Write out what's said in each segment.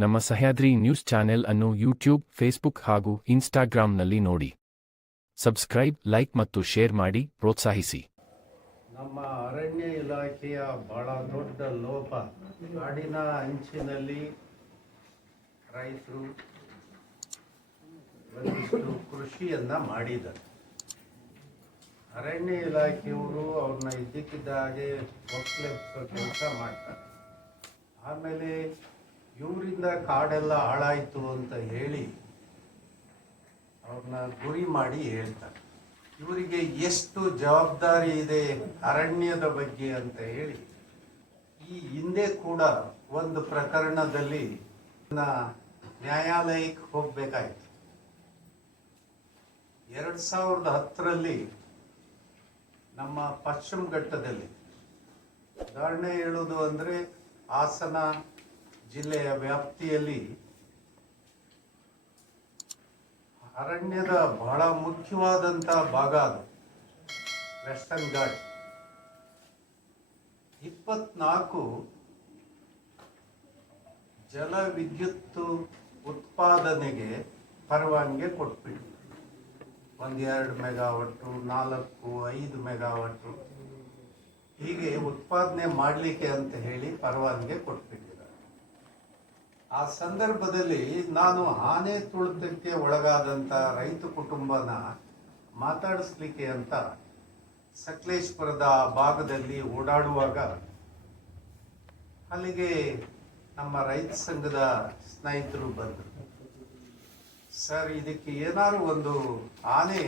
ನಮ್ಮ Sahyadri news channel ಅನ್ನು YouTube, Facebook ಹಾಗೂ ಇನ್ಸ್ಟಾಗ್ರಾಂನಲ್ಲಿ ನೋಡಿ. ಸಬ್ಸ್ಕ್ರೈಬ್, ಲೈಕ್ ಮತ್ತು ಶೇರ್ ಮಾಡಿ, ಪ್ರೋತ್ಸಾಹಿಸಿ. ನಮ್ಮ ಅರಣ್ಯ ಇಲಾಖೆಯ ಬಹಳ ದೊಡ್ಡ ಲೋಪ. ಕಾಡಿನ ಅಂಚಿನಲ್ಲಿ ರೈತರು ಒಂದಿಷ್ಟು ಕೃಷಿಯನ್ನ ಮಾಡಿದ್ದಾರೆ. ಅರಣ್ಯ ಇಲಾಖೆಯವರು ಅವ್ರನ್ನ ಇದ್ದಕ್ಕಿದ್ದ ಹಾಗೆ ಕೆಲಸ ಮಾಡ್ತಾರೆ. ಆಮೇಲೆ ಇವರಿಂದ ಕಾಡೆಲ್ಲ ಹಾಳಾಯಿತು ಅಂತ ಹೇಳಿ ಅವ್ರನ್ನ ಗುರಿ ಮಾಡಿ ಹೇಳ್ತಾರೆ. ಇವರಿಗೆ ಎಷ್ಟು ಜವಾಬ್ದಾರಿ ಇದೆ ಅರಣ್ಯದ ಬಗ್ಗೆ ಅಂತ ಹೇಳಿ, ಈ ಹಿಂದೆ ಕೂಡ ಒಂದು ಪ್ರಕರಣದಲ್ಲಿ ನ್ಯಾಯಾಲಯಕ್ಕೆ ಹೋಗಬೇಕಾಯಿತು. ಎರಡು ಸಾವಿರದ ಹತ್ತರಲ್ಲಿ ನಮ್ಮ ಪಶ್ಚಿಮ ಘಟ್ಟದಲ್ಲಿ, ಉದಾಹರಣೆ ಹೇಳೋದು ಅಂದ್ರೆ ಹಾಸನ ಜಿಲ್ಲೆಯ ವ್ಯಾಪ್ತಿಯಲ್ಲಿ ಅರಣ್ಯದ ಬಹಳ ಮುಖ್ಯವಾದಂತ ಭಾಗ ಅದು. ವೆಸ್ಟರ್ನ್ ಘಾಟ್ ಇಪ್ಪತ್ನಾಲ್ಕು ಜಲ ವಿದ್ಯುತ್ ಉತ್ಪಾದನೆಗೆ ಪರವಾನಗಿ ಕೊಟ್ಬಿಟ್ಟು ಒಂದೆರಡು ಮೆಗಾವಟ್ಟು ನಾಲ್ಕು, ಐದು ಮೆಗಾವಟ್ಟು ಹೀಗೆ ಉತ್ಪಾದನೆ ಮಾಡಲಿಕ್ಕೆ ಅಂತ ಹೇಳಿ ಪರವಾನಗಿ ಕೊಟ್ಬಿಟ್ಟಿದ್ದಾರೆ ಆ ಸಂದರ್ಭದಲ್ಲಿ ನಾನು ಆನೆ ತುಳಿತಕ್ಕೆ ಒಳಗಾದಂತ ರೈತ ಕುಟುಂಬನ ಮಾತಾಡಿಸ್ಲಿಕ್ಕೆ ಅಂತ ಸಕಲೇಶ್ಪುರದ ಭಾಗದಲ್ಲಿ ಓಡಾಡುವಾಗ ಅಲ್ಲಿಗೆ ನಮ್ಮ ರೈತ ಸಂಘದ ಸ್ನೇಹಿತರು ಬಂದರು. ಸರ್, ಇದಕ್ಕೆ ಏನಾದ್ರು ಒಂದು ಆನೆ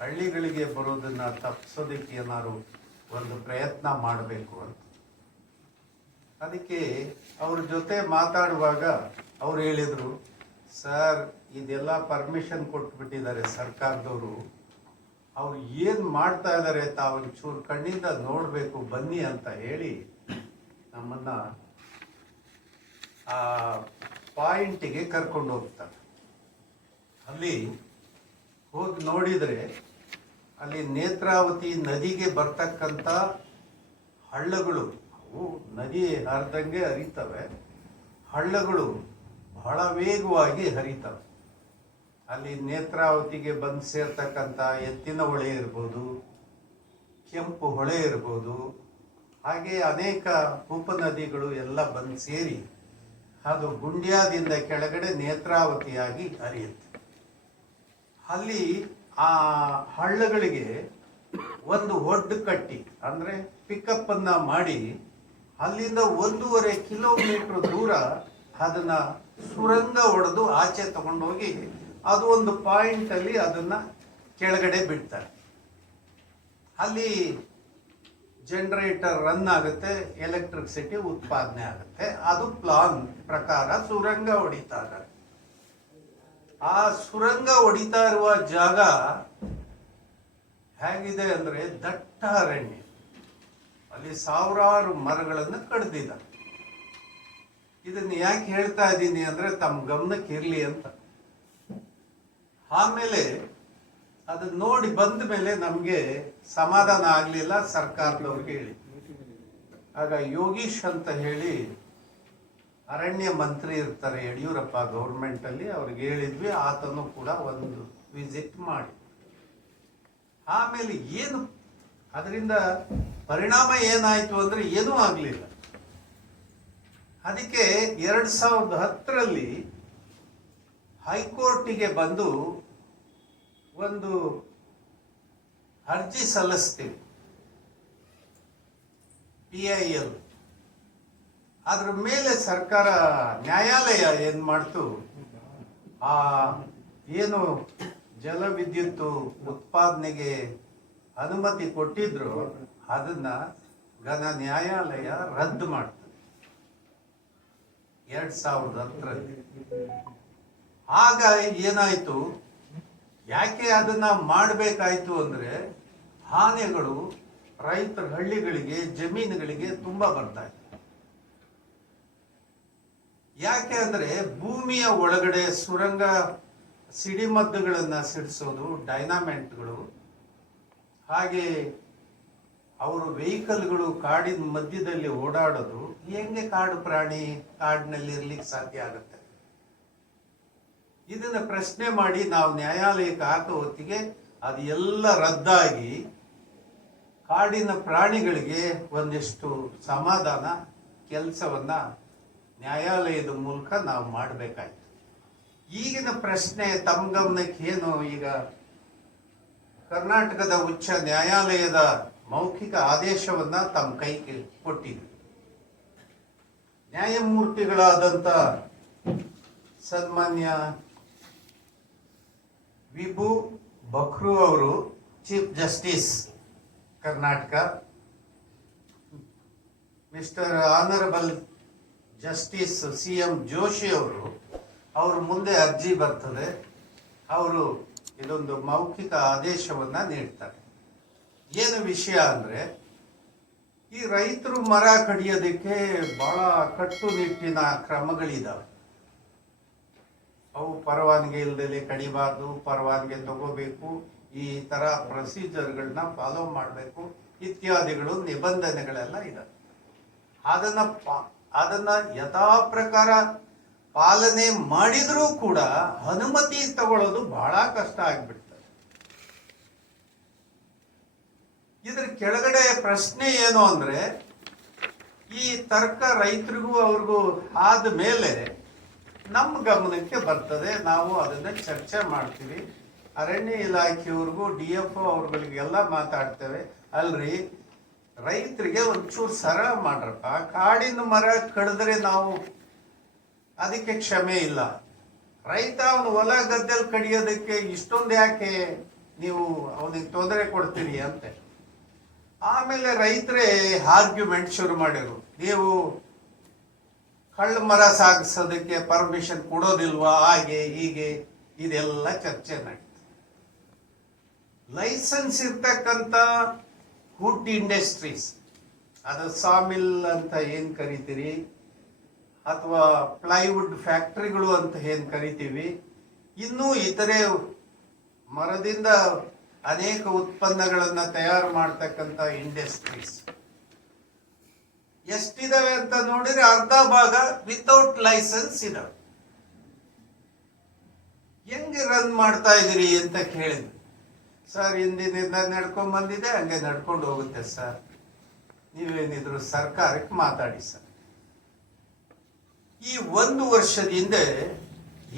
ಹಳ್ಳಿಗಳಿಗೆ ಬರೋದನ್ನ ತಪ್ಪಿಸೋದಕ್ಕೆ ಏನಾದ್ರು ಒಂದು ಪ್ರಯತ್ನ ಮಾಡಬೇಕು ಅಂತ. ಅದಕ್ಕೆ ಅವ್ರ ಜೊತೆ ಮಾತಾಡುವಾಗ ಅವ್ರು ಹೇಳಿದರು, ಸರ್, ಇದೆಲ್ಲ ಪರ್ಮಿಷನ್ ಕೊಟ್ಬಿಟ್ಟಿದ್ದಾರೆ ಸರ್ಕಾರದವರು. ಅವ್ರು ಏನು ಮಾಡ್ತಾ ಇದ್ದಾರೆ ತಾವು ಚೂರು ಕಣ್ಣಿಂದ ನೋಡಬೇಕು, ಬನ್ನಿ ಅಂತ ಹೇಳಿ ನಮ್ಮನ್ನ ಆ ಪಾಯಿಂಟಿಗೆ ಕರ್ಕೊಂಡು ಹೋಗ್ತಾರೆ. ಅಲ್ಲಿ ಹೋಗಿ ನೋಡಿದರೆ ಅಲ್ಲಿ ನೇತ್ರಾವತಿ ನದಿಗೆ ಬರ್ತಕ್ಕಂಥ ಹಳ್ಳಗಳು ನದಿ ಹರಿದಂಗೆ ಹರಿತವೆ, ಹಳ್ಳಗಳು ಬಹಳ ವೇಗವಾಗಿ ಹರಿತವೆ. ಅಲ್ಲಿ ನೇತ್ರಾವತಿಗೆ ಬಂದು ಸೇರ್ತಕ್ಕಂಥ ಎತ್ತಿನ ಹೊಳೆ ಇರ್ಬೋದು, ಕೆಂಪು ಹೊಳೆ ಇರ್ಬೋದು, ಹಾಗೆ ಅನೇಕ ಉಪನದಿಗಳು ಎಲ್ಲ ಬಂದು ಸೇರಿ ಅದು ಗುಂಡ್ಯಾದಿಂದ ಕೆಳಗಡೆ ನೇತ್ರಾವತಿಯಾಗಿ ಹರಿಯುತ್ತೆ. ಅಲ್ಲಿ ಆ ಹಳ್ಳಗಳಿಗೆ ಒಂದು ಒಡ್ಡು ಕಟ್ಟಿ, ಅಂದರೆ ಪಿಕಪ್ಪನ್ನು ಮಾಡಿ ಅಲ್ಲಿಂದ ಒಂದೂವರೆ ಕಿಲೋಮೀಟರ್ ದೂರ ಅದನ್ನ ಸುರಂಗ ಹೊಡೆದು ಆಚೆ ತಗೊಂಡೋಗಿ ಅದು ಒಂದು ಪಾಯಿಂಟ್ ಅಲ್ಲಿ ಅದನ್ನ ಕೆಳಗಡೆ ಬಿಡ್ತಾರೆ. ಅಲ್ಲಿ ಜನರೇಟರ್ ರನ್ ಆಗುತ್ತೆ ಎಲೆಕ್ಟ್ರಿಸಿಟಿ ಉತ್ಪಾದನೆ ಆಗುತ್ತೆ. ಅದು ಪ್ಲಾನ್ ಪ್ರಕಾರ ಸುರಂಗ ಹೊಡಿತಾ ಇದ್ದಾರೆ. ಆ ಸುರಂಗ ಹೊಡಿತಾ ಇರುವ ಜಾಗ ಹೇಗಿದೆ ಅಂದ್ರೆ ದಟ್ಟ ಅರಣ್ಯ. ಅಲ್ಲಿ ಸಾವಿರಾರು ಮರಗಳನ್ನು ಕಡ್ದಿದ್ದಾರೆ. ಇದನ್ನ ಯಾಕೆ ಹೇಳ್ತಾ ಇದ್ದೀನಿ ಅಂದ್ರೆ ತಮ್ಮ ಗಮನಕ್ಕೆ ಇರಲಿ ಅಂತ. ಆಮೇಲೆ ಅದನ್ನ ನೋಡಿ ಬಂದ ಮೇಲೆ ನಮ್ಗೆ ಸಮಾಧಾನ ಆಗ್ಲಿಲ್ಲ ಸರ್ಕಾರದವ್ರಿಗೆ ಹೇಳಿ. ಆಗ ಯೋಗೀಶ್ ಅಂತ ಹೇಳಿ ಅರಣ್ಯ ಮಂತ್ರಿ ಇರ್ತಾರೆ ಯಡಿಯೂರಪ್ಪ ಗೌರ್ಮೆಂಟಲ್ಲಿ ಅವ್ರಿಗೆ ಹೇಳಿದ್ವಿ, ಆತನು ಕೂಡ ಒಂದು ವಿಸಿಟ್ ಮಾಡಿ. ಆಮೇಲೆ ಏನು ಅದರಿಂದ ಪರಿಣಾಮ ಏನಾಯಿತು ಅಂದ್ರೆ ಏನೂ ಆಗ್ಲಿಲ್ಲ. ಅದಕ್ಕೆ ಎರಡ್ ಸಾವಿರದ ಹತ್ತರಲ್ಲಿ ಹೈಕೋರ್ಟಿಗೆ ಬಂದು ಒಂದು ಅರ್ಜಿ ಸಲ್ಲಿಸ್ತೀವಿ. ಪಿ ಐ ಎಲ್ ಅದ್ರ ಮೇಲೆ ಸರ್ಕಾರ ನ್ಯಾಯಾಲಯ ಏನು ಮಾಡ್ತು? ಆ ಏನು ಜಲವಿದ್ಯುತ್ ಉತ್ಪಾದನೆಗೆ ಅನುಮತಿ ಕೊಟ್ಟಿದ್ರು, ಅದನ್ನ ಘನ ನ್ಯಾಯಾಲಯ ರದ್ದು ಮಾಡ್ತದೆ. ಎರಡ್ ಸಾವಿರದ ಹತ್ತರಲ್ಲಿ. ಆಗ ಏನಾಯ್ತು? ಯಾಕೆ ಅದನ್ನ ಮಾಡಬೇಕಾಯ್ತು ಅಂದ್ರೆ ಆನೆಗಳು ರೈತರ ಹಳ್ಳಿಗಳಿಗೆ, ಜಮೀನುಗಳಿಗೆ ತುಂಬಾ ಬರ್ತಾ ಇತ್ತು. ಯಾಕೆ ಅಂದ್ರೆ ಭೂಮಿಯ ಒಳಗಡೆ ಸುರಂಗ ಸಿಡಿಮದ್ದುಗಳನ್ನ ಸಿಡಿಸೋದು, ಡೈನಾಮೆಂಟ್ಗಳು ಹಾಗೆ ಅವರು ವೆಹಿಕಲ್ಗಳು ಕಾಡಿನ ಮಧ್ಯದಲ್ಲಿ ಓಡಾಡೋದು, ಹೆಂಗೆ ಕಾಡು ಪ್ರಾಣಿ ಕಾಡಿನಲ್ಲಿ ಇರ್ಲಿಕ್ಕೆ ಸಾಧ್ಯ ಆಗುತ್ತೆ? ಇದನ್ನ ಪ್ರಶ್ನೆ ಮಾಡಿ ನಾವು ನ್ಯಾಯಾಲಯಕ್ಕೆ ಹಾಕೋ ಹೊತ್ತಿಗೆ ಅದು ಎಲ್ಲ ರದ್ದಾಗಿ ಕಾಡಿನ ಪ್ರಾಣಿಗಳಿಗೆ ಒಂದಿಷ್ಟು ಸಮಾಧಾನ, ಕೆಲಸವನ್ನ ನ್ಯಾಯಾಲಯದ ಮೂಲಕ ನಾವು ಮಾಡಬೇಕಾಯ್ತು. ಈಗಿನ ಪ್ರಶ್ನೆ ತಮ್ಮ ಗಮನಕ್ಕೆ ಏನು ಈಗ ಕರ್ನಾಟಕದ ಉಚ್ಚ ನ್ಯಾಯಾಲಯದ ಮೌಖಿಕ ಆದೇಶವನ್ನ ತಮ್ಮ ಕೈಗೆ ಕೊಟ್ಟಿದೆ. ನ್ಯಾಯಮೂರ್ತಿಗಳಾದಂಥ ಸನ್ಮಾನ್ಯ ವಿಭು ಬಖ್ರು ಅವರು, chief justice Karnataka, mister honourable justice C M Joshi ಅವರು, ಅವ್ರ ಮುಂದೆ ಅರ್ಜಿ ಬರ್ತದೆ. ಅವರು ಇದೊಂದು ಮೌಖಿಕ ಆದೇಶವನ್ನ ನೀಡ್ತಾರೆ. ಏನು ವಿಷಯ ಅಂದ್ರೆ, ಈ ರೈತರು ಮರ ಕಡಿಯೋದಕ್ಕೆ ಬಹಳ ಕಟ್ಟುನಿಟ್ಟಿನ ಕ್ರಮಗಳಿದಾವೆ. ಅವು ಪರವಾನಗಿ ಇಲ್ಲದೆ ಕಡಿಬಾರ್ದು, ಪರವಾನಗಿ ತಗೋಬೇಕು, ಈ ತರ ಪ್ರೊಸೀಜರ್ಗಳನ್ನ ಫಾಲೋ ಮಾಡಬೇಕು, ಇತ್ಯಾದಿಗಳು ನಿಬಂಧನೆಗಳೆಲ್ಲ ಇದ್ದಾವೆ ಅದನ್ನ ಅದನ್ನ ಯಥಾ ಪ್ರಕಾರ ಪಾಲನೆ ಮಾಡಿದರೂ ಕೂಡ ಅನುಮತಿ ತಗೊಳ್ಳೋದು ಬಹಳ ಕಷ್ಟ ಆಗ್ಬಿಡ್ತದೆ. ಇದ್ರ ಕೆಳಗಡೆ ಪ್ರಶ್ನೆ ಏನು ಅಂದ್ರೆ, ಈ ತರ್ಕ ರೈತರಿಗೂ ಅವ್ರಿಗೂ ಆದ ಮೇಲೆ ನಮ್ಮ ಗಮನಕ್ಕೆ ಬರ್ತದೆ. ನಾವು ಅದನ್ನ ಚರ್ಚೆ ಮಾಡ್ತೀವಿ. ಅರಣ್ಯ ಇಲಾಖೆಯವ್ರಿಗೂ, ಡಿ ಎಫ್ ಅವ್ರಗಳಿಗೆಲ್ಲ ಮಾತಾಡ್ತೇವೆ. ಅಲ್ರಿ, ರೈತರಿಗೆ ಒಂಚೂರು ಸರಳ ಮಾಡ್ರಪ್ಪ. ಕಾಡಿನ ಮರ ಕಡಿದ್ರೆ ನಾವು ಅದಕ್ಕೆ ಕ್ಷಮೆ ಇಲ್ಲ. ರೈತ ಅವನು ಹೊಲ ಗದ್ದೆಲ್ ಕಡಿಯೋದಕ್ಕೆ ಇಷ್ಟೊಂದು ಯಾಕೆ ನೀವು ಅವನಿಗೆ ತೊಂದರೆ ಕೊಡ್ತೀರಿ ಅಂತೆ. ಆಮೇಲೆ ರೈತರೇ ಆರ್ಗ್ಯುಮೆಂಟ್ ಶುರು ಮಾಡಿರು ನೀವು ಕಳ್ಳ ಮರ ಸಾಗಿಸೋದಕ್ಕೆ ಪರ್ಮಿಷನ್ ಕೊಡೋದಿಲ್ವಾ? ಹಾಗೆ, ಹೀಗೆ, ಇದೆಲ್ಲ ಚರ್ಚೆ ನಡೀತು. ಲೈಸೆನ್ಸ್ ಇರ್ತಕ್ಕಂಥ ಫುಡ್ ಇಂಡಸ್ಟ್ರೀಸ್, ಅದು ಸಾಮಿಲ್ ಅಂತ ಏನು ಕರಿತೀರಿ? ಅಥವಾ ಪ್ಲೈವುಡ್ ಫ್ಯಾಕ್ಟರಿಗಳು ಅಂತ ಏನು ಕರಿತೀವಿ, ಇನ್ನೂ ಇತರೆ ಮರದಿಂದ ಅನೇಕ ಉತ್ಪನ್ನಗಳನ್ನು ತಯಾರು ಮಾಡ್ತಕ್ಕಂಥ ಇಂಡಸ್ಟ್ರೀಸ್. ಎಷ್ಟಿದಾವೆ ಅಂತ ನೋಡಿದ್ರೆ ಅರ್ಧ ಭಾಗ ವಿತೌಟ್ ಲೈಸೆನ್ಸ್ ಇದಾವೆ. ಹೆಂಗೆ ರನ್ ಮಾಡ್ತಾ ಇದ್ದೀರಿ ಅಂತ ಕೇಳಿದ್ವಿ. ಸರ್, ಹಿಂದಿನಿಂದ ನಡ್ಕೊಂಡ್ ಬಂದಿದೆ ಹಂಗೆ ನಡ್ಕೊಂಡು ಹೋಗುತ್ತೆ ಸರ್. ನೀವೇನಿದ್ರು ಸರ್ಕಾರಕ್ಕೆ ಮಾತಾಡಿ ಸರ್. ಈ ಒಂದು ವರ್ಷದ ಹಿಂದೆ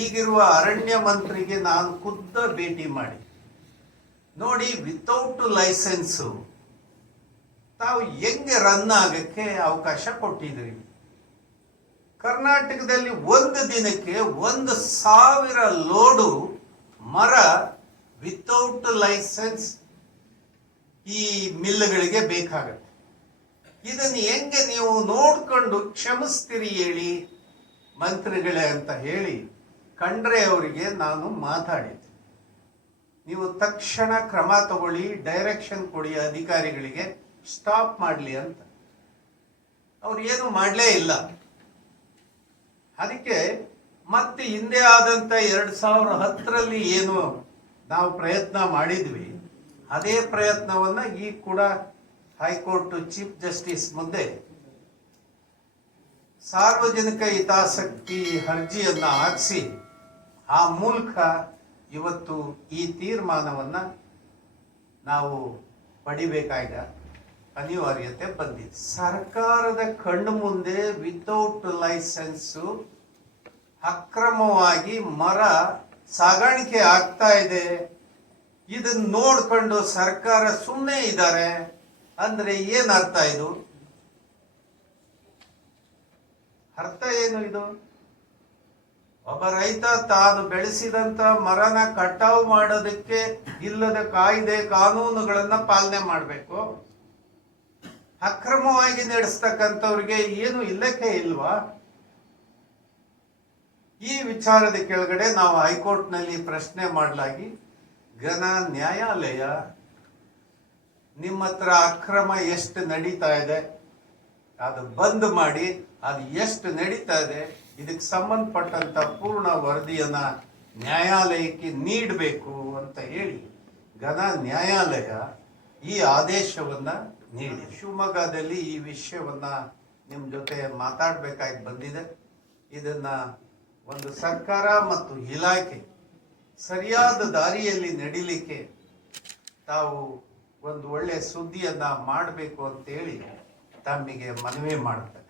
ಈಗಿರುವ ಅರಣ್ಯ ಮಂತ್ರಿಗೆ ನಾನು ಖುದ್ದ ಭೇಟಿ ಮಾಡಿ. ನೋಡಿ ವಿತೌಟ್ ಲೈಸೆನ್ಸು ತಾವು ಹೆಂಗೆ ರನ್ ಆಗಕ್ಕೆ ಅವಕಾಶ ಕೊಟ್ಟಿದ್ರಿ? ಕರ್ನಾಟಕದಲ್ಲಿ ಒಂದು ದಿನಕ್ಕೆ ಒಂದು ಸಾವಿರ ಲೋಡು ಮರ ವಿತೌಟ್ ಲೈಸೆನ್ಸ್ ಈ ಮಿಲ್ಗಳಿಗೆ ಬೇಕಾಗತ್ತೆ. ಇದನ್ನು ಹೆಂಗೆ ನೀವು ನೋಡ್ಕೊಂಡು ಕ್ಷಮಿಸ್ತೀರಿ ಹೇಳಿ ಮಂತ್ರಿಗಳೇ ಅಂತ ಹೇಳಿ ಖಂಡ್ರೆ ಅವರಿಗೆ ನಾನು ಮಾತಾಡಿದೆ ನೀವು ತಕ್ಷಣ ಕ್ರಮ ತಗೊಳ್ಳಿ, ಡೈರೆಕ್ಷನ್ ಕೊಡಿ ಅಧಿಕಾರಿಗಳಿಗೆ, ಸ್ಟಾಪ್ ಮಾಡಲಿ ಅಂತ. ಅವ್ರು ಏನು ಮಾಡಲೇ ಇಲ್ಲ. ಅದಕ್ಕೆ ಮತ್ತೆ ಹಿಂದೆ ಆದಂತ ಎರಡು ಸಾವಿರ ಹತ್ತರಲ್ಲಿ ಏನು ನಾವು ಪ್ರಯತ್ನ ಮಾಡಿದ್ವಿ, ಅದೇ ಪ್ರಯತ್ನವನ್ನ ಈಗ ಕೂಡ ಹೈಕೋರ್ಟ್ ಚೀಫ್ ಜಸ್ಟಿಸ್ ಮುಂದೆ ಸಾರ್ವಜನಿಕ ಹಿತಾಸಕ್ತಿ ಅರ್ಜಿಯನ್ನು ಹಾಕಿಸಿ ಆ ಮೂಲಕ ಇವತ್ತು ಈ ತೀರ್ಮಾನವನ್ನು ನಾವು ಪಡಿಬೇಕಾಗ ಅನಿವಾರ್ಯತೆ ಬಂದಿದೆ. ಸರ್ಕಾರದ ಕಣ್ಣು ಮುಂದೆ ವಿತೌಟ್ ಲೈಸೆನ್ಸು ಅಕ್ರಮವಾಗಿ ಮರ ಸಾಗಾಣಿಕೆ ಆಗ್ತಾ ಇದೆ. ಇದನ್ನ ನೋಡ್ಕೊಂಡು ಸರ್ಕಾರ ಸುಮ್ಮನೆ ಇದ್ದಾರೆ ಅಂದ್ರೆ ಏನಾಗ್ತಾ ಇದು? ಅರ್ಥ ಏನು ಇದು? ಒಬ್ಬ ರೈತ ತಾನು ಬೆಳೆಸಿದಂತ ಮರನ ಕಟಾವು ಮಾಡೋದಕ್ಕೆ ಇಲ್ಲದ ಕಾಯ್ದೆ ಕಾನೂನುಗಳನ್ನ ಪಾಲನೆ ಮಾಡಬೇಕು. ಅಕ್ರಮವಾಗಿ ನಡೆಸ್ತಕ್ಕಂಥವ್ರಿಗೆ ಏನು ಇಲ್ಲಕ್ಕೆ ಇಲ್ವಾ? ಈ ವಿಚಾರದ ಕೆಳಗಡೆ ನಾವು ಹೈಕೋರ್ಟ್ನಲ್ಲಿ ಪ್ರಶ್ನೆ ಮಾಡಲಾಗಿ, ಘನ ನ್ಯಾಯಾಲಯ ನಿಮ್ಮ ಹತ್ರ ಅಕ್ರಮ ಎಷ್ಟು ನಡೀತಾ ಇದೆ, ಅದು ಬಂದ್ ಮಾಡಿ ಅದು ಎಷ್ಟು ನಡೀತಾ ಇದೆ, ಇದಕ್ಕೆ ಸಂಬಂಧಪಟ್ಟಂತ ಪೂರ್ಣ ವರದಿಯನ್ನ ನ್ಯಾಯಾಲಯಕ್ಕೆ ನೀಡಬೇಕು ಅಂತ ಹೇಳಿ ಘನ ನ್ಯಾಯಾಲಯ ಈ ಆದೇಶವನ್ನ ನೀಡಿ ಶಿವಮೊಗ್ಗದಲ್ಲಿ ಈ ವಿಷಯವನ್ನ ನಿಮ್ಮ ಜೊತೆ ಮಾತಾಡಬೇಕಾಗಿ ಬಂದಿದೆ. ಇದನ್ನ ಒಂದು ಸರ್ಕಾರ ಮತ್ತು ಇಲಾಖೆ ಸರಿಯಾದ ದಾರಿಯಲ್ಲಿ ನಡಿಲಿಕ್ಕೆ ತಾವು ಒಂದು ಒಳ್ಳೆಯ ಸುದ್ದಿಯನ್ನ ಮಾಡಬೇಕು ಅಂತೇಳಿ ತಮ್ಮಿಗೆ ಮನವಿ ಮಾಡ್ತಾರೆ